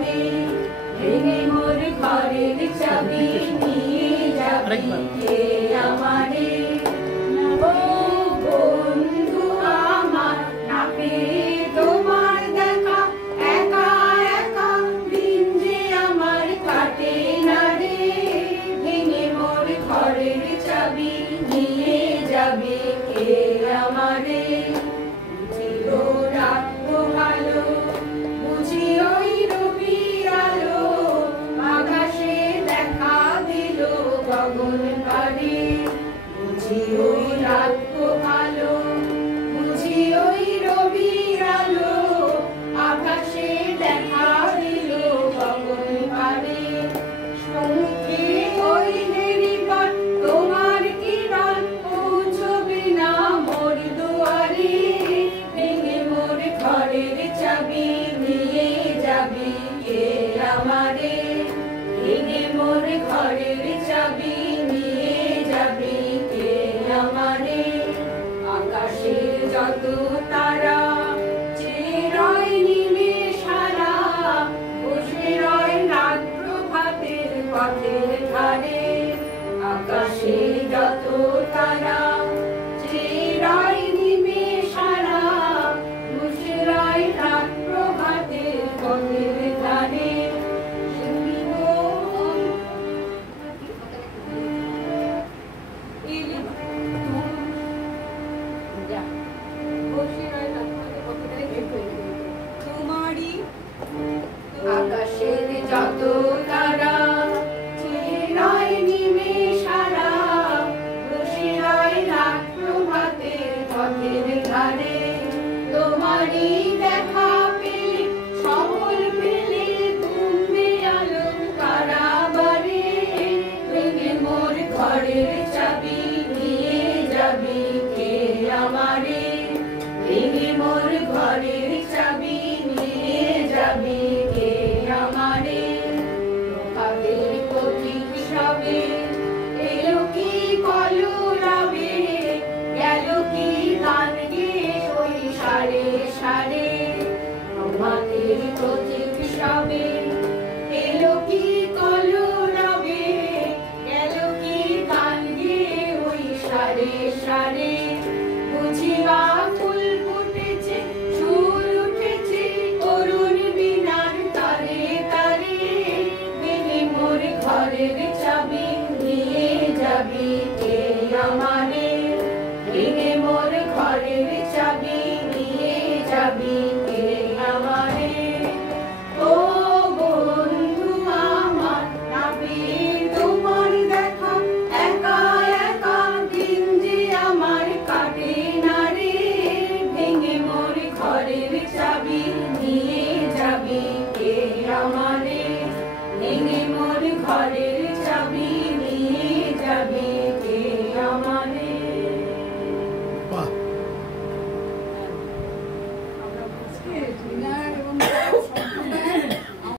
ভেঙে মোর ঘরের চাবি নিয়ে যাবি কে আমারে। ও বন্ধু আমার, না পেয়ে তোমার দেখা, একা একা দিন যে আমার কাটে না রে। ভেঙে মোর ঘরের চাবি নিয়ে যাবি কে আমারে। বুঝিও রাখবো ভালো, বুঝি ওই রবির আলো, আকাশে দেখা দিল গগন পারে। বুঝি ওই রাখবো ভালো, বুঝি ওই রবির আলো, আকাশে দেখা দিল গগন পারে। সমুদ্রে ওই হেরিবার তোমার কিরণ পৌঁছবে না মোর দুয়ারে। ভেঙে মোর ঘরের চাবি নিয়ে যাবি কে আমারে। ভেঙে মোর ঘরের চাবি নিয়ে যাবি কে আমারে।